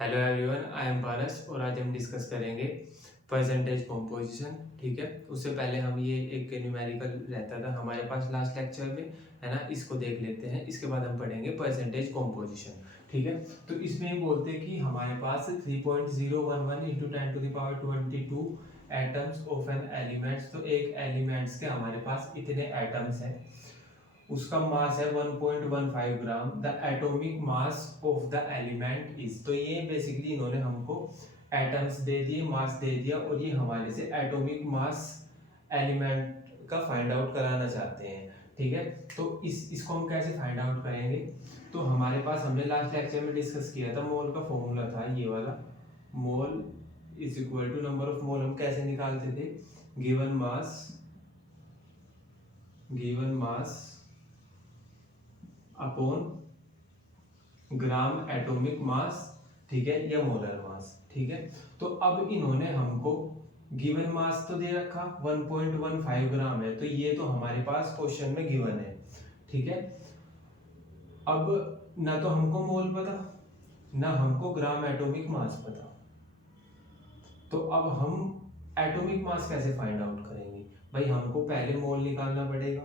Hello everyone, I am पारस और आज हम डिस्कस करेंगे परसेंटेज कॉम्पोजिशन। ठीक है, उससे पहले हम ये एक न्यूमेरिकल रहता था हमारे पास लास्ट लेक्चर में, है ना। इसको देख लेते हैं, इसके बाद हम पढ़ेंगे परसेंटेज कॉम्पोजिशन। ठीक है, तो इसमें हम बोलते हैं कि हमारे पास 3.011 into 10⁻22 atoms of an elements. तो एक एलिमेंट्स के हमारे पास इतने एटम्स हैं, उसका मास है 1.15 gram. The atomic mass of the element is. तो ये बेसिकली इन्होंने हमको एटम्स दे दिए, मास दे दिया, और ये हमारे से एटॉमिक मास एलिमेंट का फाइंड आउट कराना चाहते हैं। ठीक है, तो इसको हम कैसे फाइंड आउट करेंगे? तो हमारे पास हमने लास्ट लेक्चर में डिस्कस किया था, मोल का फॉर्मूला था ये वाला, mole is equal to number of mole. हम कैसे निकालते थे? Given mass upon gram atomic mass, ठीक है, या मोलर मास। ठीक है, तो अब इन्होंने हमको गिवन मास तो दे रखा 1.15 ग्राम है, तो ये तो हमारे पास क्वेश्चन में गिवन है। ठीक है, अब ना तो हमको मोल पता, ना हमको ग्राम एटॉमिक मास पता, तो अब हम एटॉमिक मास कैसे फाइंड आउट करेंगे? भाई हमको पहले मोल निकालना पड़ेगा।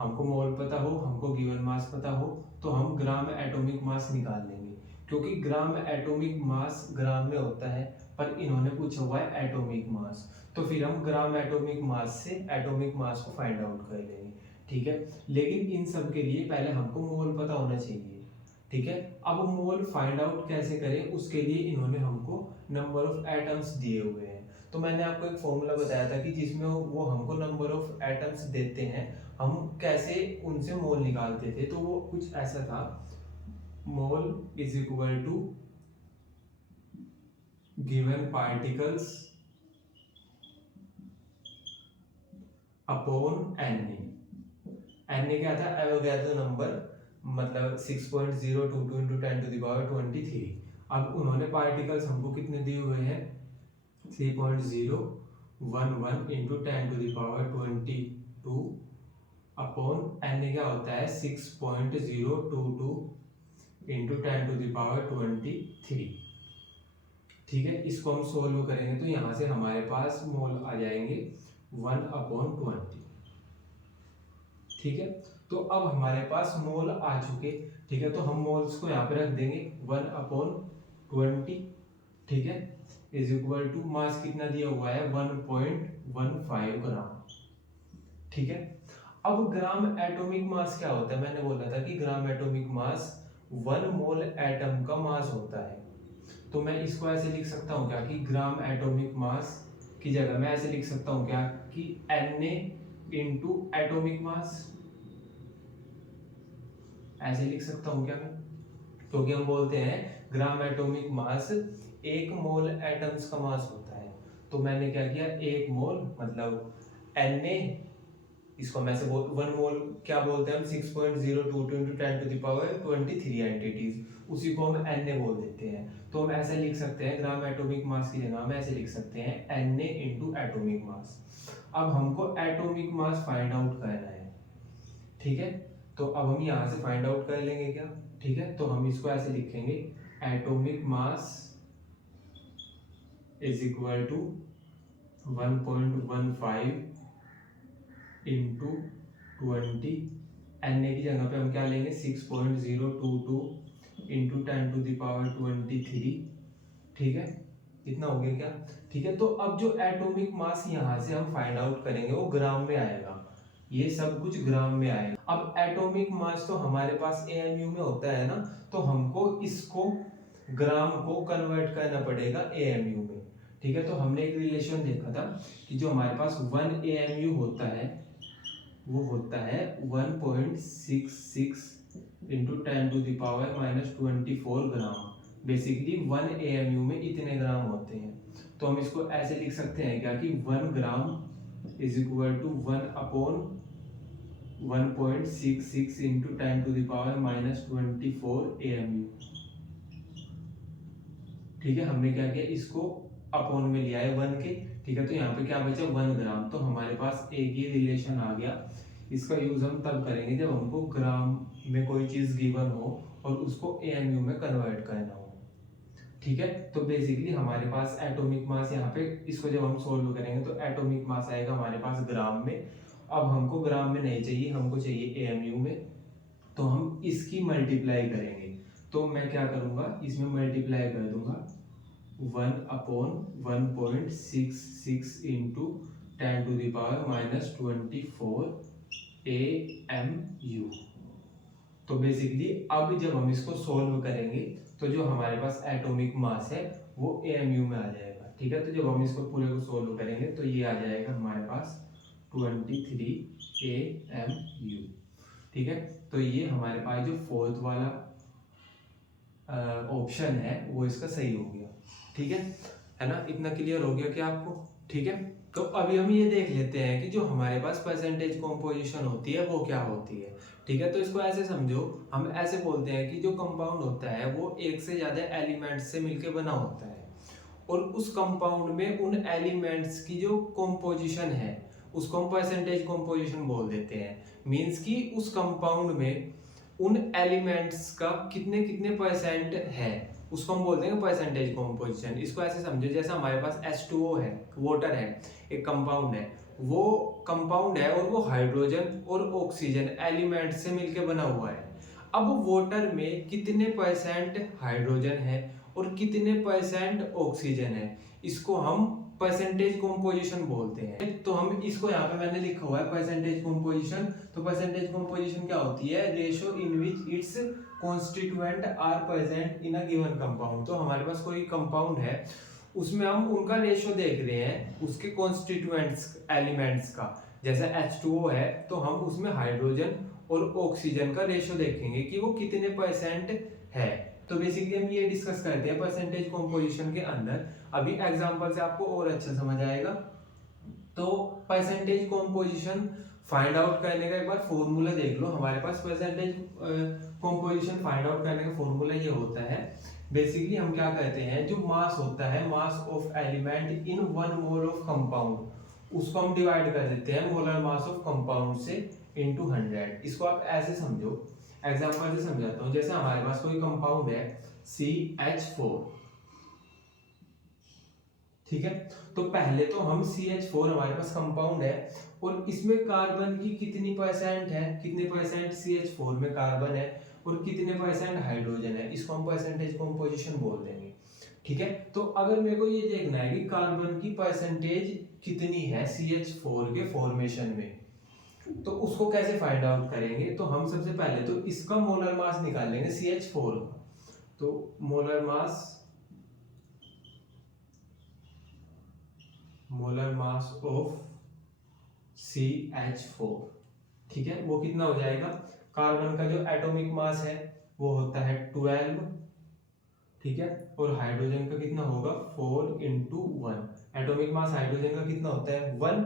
हमको मोल पता हो, हमको गिवन मास पता हो, तो हम ग्राम एटॉमिक मास निकाल लेंगे, क्योंकि ग्राम एटॉमिक मास ग्राम में होता है, पर इन्होंने पूछा हुआ है एटॉमिक मास, तो फिर हम ग्राम एटॉमिक मास से एटॉमिक मास को फाइंड आउट कर लेंगे। ठीक है, लेकिन इन सब के लिए पहले हमको मोल पता होना चाहिए। ठीक है, अब मोल फाइंड आउट कैसे करें, उसके लिए इन्होंने हमको नंबर ऑफ एटम्स दिए हुए हैं। तो मैंने आपको एक फॉर्मूला बताया था कि जिसमें वो हमको नंबर ऑफ एटम्स देते हैं, हम कैसे उनसे मोल निकालते थे। तो वो कुछ ऐसा था, mole is equal to given particles upon N A क्या था? एवोगैड्रो नंबर, मतलब 6.022 इंटू 10⁻23। अब उन्होंने पार्टिकल्स हमको कितने दिए हुए हैं? 3.011 इंटू 10⁻22 अपॉन एन क्या होता है? 6.022 इंटू 10⁻23। ठीक है, इसको हम सोल्व करेंगे तो यहाँ से हमारे पास मोल आ जाएंगे 1/20। ठीक है, तो अब हमारे पास मोल आ चुके। ठीक है, तो हम मोल्स को यहाँ पे रख देंगे 1/20। ठीक है, इज इक्वल टू मास कितना दिया हुआ है? 1.15 ग्राम। ठीक है, अब ग्राम एटॉमिक मास क्या होता है? मैंने बोला था कि ग्राम एटॉमिक मास 1 मोल एटम का मास होता है। तो मैं इसको ऐसे लिख सकता हूँ क्या कि ग्राम एटॉमिक मास की जगह मैं ऐसे लिख सकता हूँ क्या कि Na इंटू एटॉमिक मास, ऐसे लिख सकता हूँ क्या मैं? क्योंकि हम बोलते हैं ग्राम एटॉमिक मास 1 मोल एटम्स का मास होता है। तो मैंने क्या किया, 1 मोल मतलब Na, इसको मैं से 1 मोल क्या बोलते हैं हम? 6.022 इंटू 10⁻23 एंटिटीज, उसी को हम Na बोल देते हैं। तो हम ऐसे लिख सकते हैं, ग्राम एटॉमिक मास की जगह हम ऐसे लिख सकते हैं Na इंटू एटॉमिक मास। अब हमको एटॉमिक मास फाइंड आउट करना है। ठीक है, तो अब हम यहाँ से फाइंड आउट कर लेंगे क्या? ठीक है, तो हम इसको ऐसे लिखेंगे, atomic mass is equal to 1.15 into 20। Na की जगह पे हम क्या लेंगे? 6.022 इंटू 10⁻23। ठीक है, इतना हो गया क्या? ठीक है, तो अब जो एटॉमिक मास यहाँ से हम फाइंड आउट करेंगे वो ग्राम में आएगा, ये सब कुछ ग्राम में आएगा। अब एटॉमिक मास तो हमारे पास AMU में होता है ना, तो हमको इसको ग्राम को कन्वर्ट करना पड़ेगा AMU में। ठीक है, तो हमने एक रिलेशन देखा था कि जो हमारे पास 1 AMU होता है वो होता है 1.66 इंटू 10⁻⁻24 ग्राम। बेसिकली 1 AMU में इतने ग्राम होते हैं। तो हम इसको ऐसे लिख सकते हैं क्या कि 1 gram is equal to 1/1.66 into 10⁻⁻24 AMU। ठीक है, हमने क्या किया, इसको अपॉन में लिया है 1 के। ठीक है, तो यहाँ पे क्या बचा? 1 ग्राम। तो हमारे पास एक ही रिलेशन आ गया। इसका यूज हम तब करेंगे जब हमको ग्राम में कोई चीज गिवन हो और उसको AMU में कन्वर्ट करना हो। ठीक है। तो बेसिकली हमारे पास एटॉमिक मास यहाँ पे, इसको जब हम सोल्व करेंगे तो एटॉमिक मास आएगा हमारे पास ग्राम में। अब हमको ग्राम में नहीं चाहिए, हमको चाहिए एएमयू में। तो हम इसकी मल्टीप्लाई करेंगे। तो मैं क्या करूँगा, इसमें मल्टीप्लाई कर दूंगा 1/1.66 इंटू 10⁻⁻24 AMU। तो बेसिकली अब जब हम इसको सोल्व करेंगे तो जो हमारे पास एटॉमिक मास है वो AMU में आ जाएगा। ठीक है। तो जब हम इसको पूरे को सोल्व करेंगे तो ये आ जाएगा हमारे पास 23 AMU। ठीक है। तो ये हमारे पास जो फोर्थ वाला ऑप्शन है वो इसका सही हो गया। ठीक है ना। इतना क्लियर हो गया क्या आपको? ठीक है। तो अभी हम ये देख लेते हैं कि जो हमारे पास परसेंटेज कॉम्पोजिशन होती है वो क्या होती है। ठीक है। तो इसको ऐसे समझो, हम ऐसे बोलते हैं कि जो कंपाउंड होता है वो एक से ज्यादा एलिमेंट्स से मिलकर बना होता है, और उस कंपाउंड में उन एलिमेंट्स की जो कॉम्पोजिशन है उसको हम परसेंटेज कॉम्पोजिशन बोल देते हैं। मीन्स कि उस कंपाउंड में उन एलिमेंट्स का कितने कितने परसेंट है उसको हम बोलते हैं परसेंटेज कॉम्पोजिशन। इसको ऐसे समझो, जैसे हमारे पास H2O है, वाटर है, एक कंपाउंड है, वो कंपाउंड है और वो हाइड्रोजन और ऑक्सीजन एलिमेंट से मिलकर बना हुआ है। अब वाटर में कितने परसेंट हाइड्रोजन है और कितने परसेंट ऑक्सीजन है, इसको हम परसेंटेज कॉम्पोजिशन बोलते हैं। तो हम इसको यहाँ पे मैंने लिखा हुआ है परसेंटेज कॉम्पोजिशन। तो परसेंटेज कॉम्पोजिशन क्या होती है? Ratio in which its constituent are present in a given compound. तो हमारे पास कोई कंपाउंड है, उसमें हम उनका रेशो देख रहे हैं उसके कॉन्स्टिट्यूएंट्स एलिमेंट्स का। जैसे H2O है तो हम उसमें हाइड्रोजन और ऑक्सीजन का रेशो देखेंगे कि वो कितने परसेंट है। तो बेसिकली हम ये डिस्कस करते हैं परसेंटेज कॉम्पोजिशन के अंदर। अभी एग्जांपल से आपको और अच्छा समझ आएगा। तो परसेंटेज कॉम्पोजिशन फाइंड आउट करने का एक बार फॉर्मूला देख लो। हमारे पास परसेंटेज कॉम्पोजिशन फाइंड आउट करने का फॉर्मूला ये होता है, बेसिकली हम क्या कहते हैं, जो मास होता है, मास of element in 1 mole of compound, उसको हम डिवाइड कर देते हैं मोलर मास ऑफ कंपाउंड से इनटू 100। इसको आप ऐसे समझो, एग्जांपल से समझाता हूँ। जैसे हमारे पास कोई कंपाउंड है CH4, ठीक है। तो पहले तो हम CH4 हमारे पास कंपाउंड है और इसमें कार्बन की कितनी परसेंट है, कितने परसेंट CH4 में कार्बन है और कितने परसेंट हाइड्रोजन है, इसको हम परसेंटेज कॉम्पोजिशन बोल देंगे। ठीक है। तो अगर मेरे को ये देखना है कि कार्बन की परसेंटेज कितनी है CH4 के फॉर्मेशन में, तो उसको कैसे फाइंड आउट करेंगे? तो हम सबसे पहले तो इसका मोलर मास निकाल लेंगे CH4 का। तो मोलर मास ऑफ CH4, ठीक है, वो कितना हो जाएगा? कार्बन का जो एटॉमिक मास है वो होता है 12, ठीक है, और हाइड्रोजन का कितना होगा? 4 × 1। एटॉमिक मास हाइड्रोजन का कितना होता है? 1,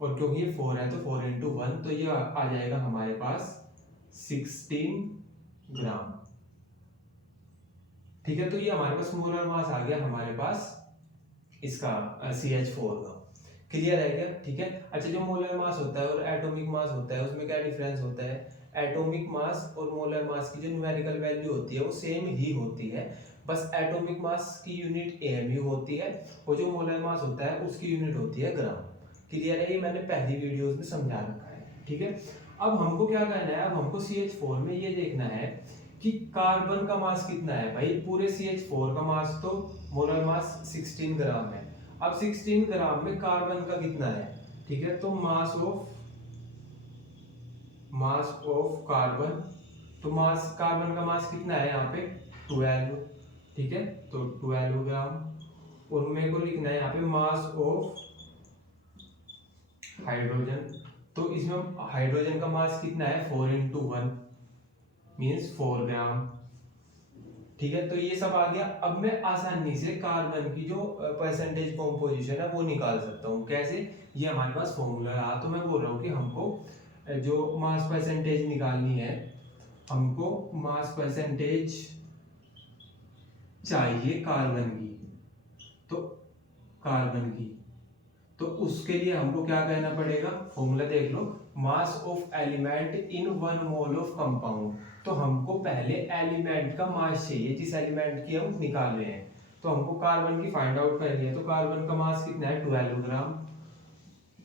और क्योंकि ये 4 है तो 4 × 1, तो ये आ जाएगा हमारे पास 16 ग्राम। ठीक है। तो ये हमारे पास मोलर मास आ गया हमारे पास इसका CH4 का। क्लियर है क्या? ठीक है। अच्छा, जो मोलर मास होता है और एटॉमिक मास होता है उसमें क्या डिफरेंस होता है? एटॉमिक मास और मोलर मास की जो न्यूमेरिकल वैल्यू होती है वो सेम ही होती है, बस एटॉमिक मास की यूनिट AMU होती है और जो मोलर मास होता है उसकी यूनिट होती है ग्राम। क्लियर है? ये मैंने पहली वीडियोस में समझा रखा है। ठीक है। अब हमको क्या करना है? अब हमको CH4 में ये देखना है कि कार्बन का मास कितना है। भाई पूरे CH4 का मास तो मोलर मास 16 ग्राम है। अब 16 ग्राम में कार्बन का कितना है? ठीक है। तो मास ऑफ कार्बन, तो मास कार्बन का मास कितना है यहाँ पे? 12, ठीक है, तो 12 ग्राम। और मेरे को लिखना है यहाँ पे मास ऑफ हाइड्रोजन, तो इसमें हाइड्रोजन का मास कितना है? 4 × 1 मीन्स 4 ग्राम। ठीक है। तो ये सब आ गया। अब मैं आसानी से कार्बन की जो परसेंटेज कॉम्पोजिशन है वो निकाल सकता हूँ। कैसे? ये हमारे पास फॉर्मूला रहा, तो मैं बोल रहा हूँ कि हमको जो मास परसेंटेज निकालनी है, हमको मास परसेंटेज चाहिए कार्बन की, तो कार्बन की, तो उसके लिए हमको क्या करना पड़ेगा? फॉर्मूला देख लो, mass of element in 1 mole of compound. तो हमको पहले एलिमेंट का मास चाहिए जिस एलिमेंट की हम निकाल रहे हैं। तो हमको कार्बन की फाइंड आउट करनी है। तो कार्बन का मास कितना है 12 ग्राम।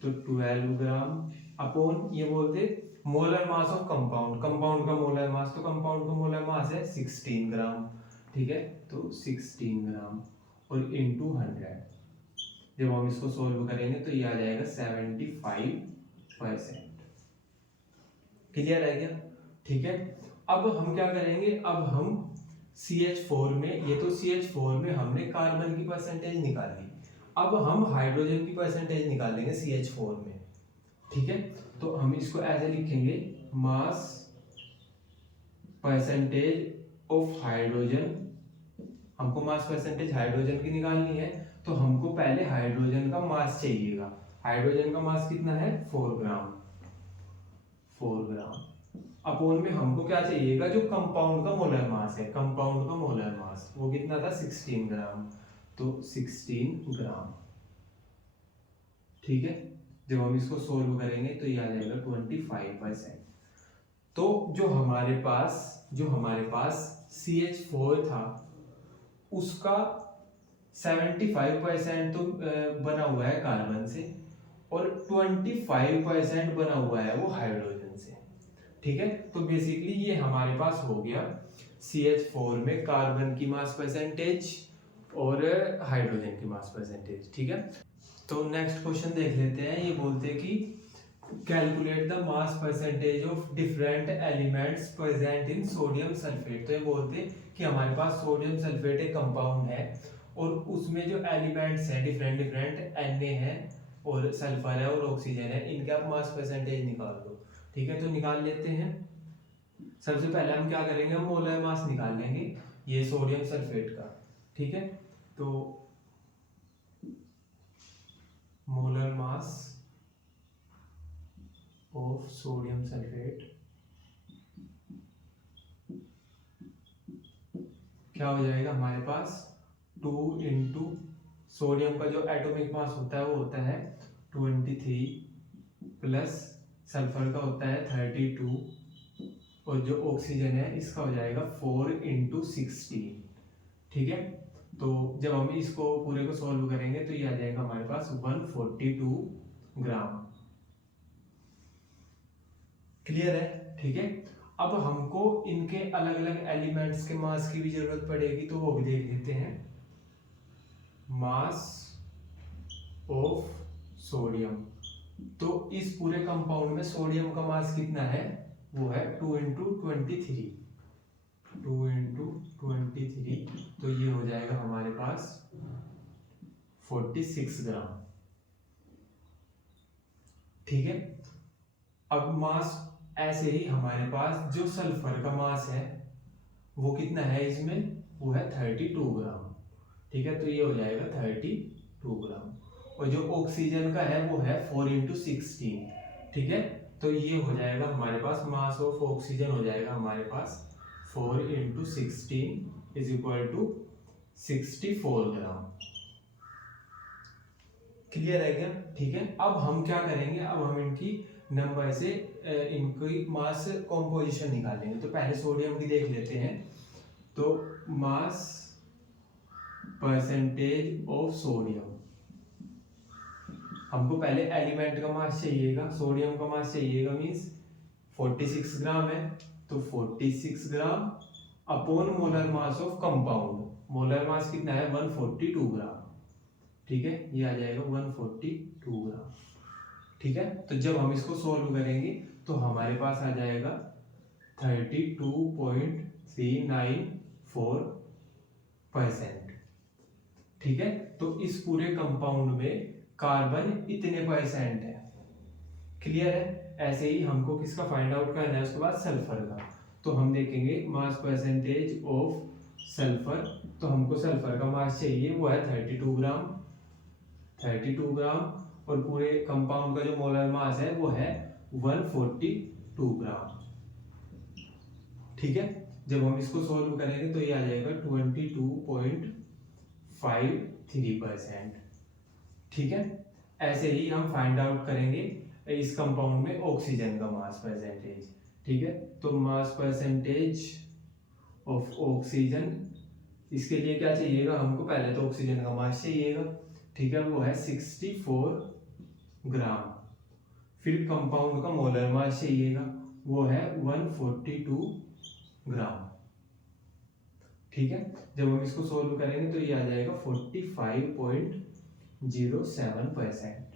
तो 12 ग्राम अपॉन ये बोलते molar mass of compound, compound का मोलर मास, तो कंपाउंड का मोलर मास है 16 ग्राम। ठीक है, तो 16 ग्राम और इनटू 100। जब हम इसको सोल्व करेंगे तो ये आ जाएगा 75%। क्लियर है क्या? ठीक है, अब हम क्या करेंगे, अब हम CH4 में, ये तो CH4 में हमने कार्बन की परसेंटेज निकाली, अब हम हाइड्रोजन की परसेंटेज निकालेंगे CH4 में। ठीक है, तो हम इसको ऐसे लिखेंगे, मास परसेंटेज ऑफ हाइड्रोजन। हमको मास परसेंटेज हाइड्रोजन की निकालनी है, तो हमको पहले हाइड्रोजन का मास चाहिएगा। हाइड्रोजन का मास कितना है 4 ग्राम। 4 ग्राम अपोन में हमको क्या चाहिएगा, जो कंपाउंड का मोलर मास है, कंपाउंड का मोलर मास वो कितना था 16 ग्राम। तो 16 ग्राम। ठीक है, जब हम इसको सोल्व करेंगे तो ये आ जाएगा 25%। तो जो हमारे पास CH4 था उसका 75% तो बना हुआ है कार्बन से और 25% बना हुआ है वो हाइड्रोजन से। ठीक है, तो बेसिकली ये हमारे पास हो गया CH4 में कार्बन की मास परसेंटेज और हाइड्रोजन की मास परसेंटेज। ठीक है, तो नेक्स्ट क्वेश्चन देख लेते हैं। ये बोलते हैं कि calculate the mass percentage of different elements present in sodium sulphate. तो ये बोलते हैं कि हमारे पास सोडियम सल्फेट एक कंपाउंड है और उसमें जो एलिमेंट्स हैं डिफरेंट डिफरेंट, Na है और सल्फर है और ऑक्सीजन है, इनके आप मास परसेंटेज निकाल दो। ठीक है, तो निकाल लेते हैं। सबसे पहले हम क्या करेंगे, हम मोलर मास निकाल लेंगे ये सोडियम सल्फेट का। ठीक है, तो molar mass of sodium sulphate क्या हो जाएगा हमारे पास 2 इंटू सोडियम का जो एटॉमिक मास होता है वो होता है 23 प्लस सल्फर का होता है 32 और जो ऑक्सीजन है इसका हो जाएगा 4 इंटू 16। ठीक है, तो जब हम इसको पूरे को सॉल्व करेंगे तो ये आ जाएगा हमारे पास 142 ग्राम। क्लियर है? ठीक है, अब हमको इनके अलग अलग एलिमेंट्स के मास की भी जरूरत पड़ेगी, तो वो भी देख लेते हैं। मास ऑफ सोडियम, तो इस पूरे कंपाउंड में सोडियम का मास कितना है, वो है 2 इंटू 23। 2 इंटू 23, तो ये हो जाएगा हमारे पास 46 ग्राम। ठीक है, अब मास ऐसे ही हमारे पास जो सल्फर का मास है वो कितना है इसमें, वो है 32 ग्राम। ठीक है, तो ये हो जाएगा 32 ग्राम और जो ऑक्सीजन का है वो है 4 इंटू 16। ठीक है, तो ये हो जाएगा हमारे पास मास ऑफ ऑक्सीजन हो जाएगा हमारे पास 4 into 16 is equal to 64 gram. Clear है क्या? ठीक है, अब हम क्या करेंगे, अब हम इनकी नंबर से इनकी मास कॉम्पोजिशन निकालेंगे। तो पहले सोडियम की देख लेते हैं। तो मास परसेंटेज ऑफ सोडियम, हमको पहले एलिमेंट का मास चाहिएगा, सोडियम का मास चाहिएगा, मींस 46 ग्राम है, तो 46 ग्राम upon molar mass of compound. Molar mass कितना है 142 ग्राम। ठीक है, ये आ जाएगा 142 ग्राम। ठीक है, तो जब हम इसको सोल्व करेंगे तो हमारे पास आ जाएगा 32.394%। ठीक है, तो इस पूरे कंपाउंड में कार्बन इतने परसेंट है। क्लियर है? ऐसे ही हमको किसका फाइंड आउट करना है उसके बाद सल्फर का। तो हम देखेंगे मास परसेंटेज ऑफ सल्फर, तो हमको सल्फर का मास चाहिए वो है 32 ग्राम। 32 ग्राम और पूरे कंपाउंड का जो मोलर मास है वो है 142 ग्राम। ठीक है, जब हम इसको सोल्व करेंगे तो ये आ जाएगा 22.53%। ठीक है, ऐसे ही हम फाइंड आउट करेंगे इस कंपाउंड में ऑक्सीजन का मास परसेंटेज, ठीक है। तो मास परसेंटेज ऑफ ऑक्सीजन, इसके लिए क्या चाहिएगा हमको, पहले तो ऑक्सीजन का मास चाहिएगा, ठीक है, वो है 64 ग्राम। फिर कंपाउंड का मोलर मास चाहिएगा, वो है 142 ग्राम, ठीक है। जब हम इसको सोल्व करेंगे तो ये आ जाएगा 45.07%।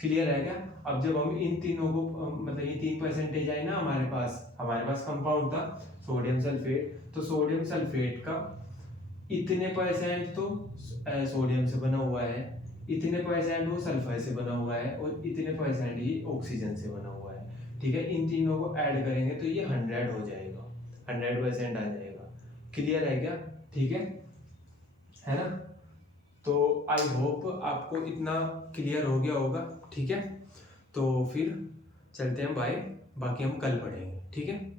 क्लियर है क्या? अब जब हम इन तीनों को मतलब ये 3% आए ना हमारे पास कंपाउंड था सोडियम सल्फेट, तो सोडियम सल्फेट का इतने परसेंट तो सोडियम से बना हुआ है, इतने परसेंट वो सल्फर से बना हुआ है, और इतने परसेंट ही ऑक्सीजन से बना हुआ है, ठीक है। इन तीनों को ऐड करेंगे तो ये 100 हो जाएगा, 100% आ जाएगा। क्लियर है क्या? ठीक है ना? तो आई होप आपको इतना क्लियर हो गया होगा, ठीक है। तो फिर चलते हैं, बाय, बाकी हम कल पढ़ेंगे, ठीक है।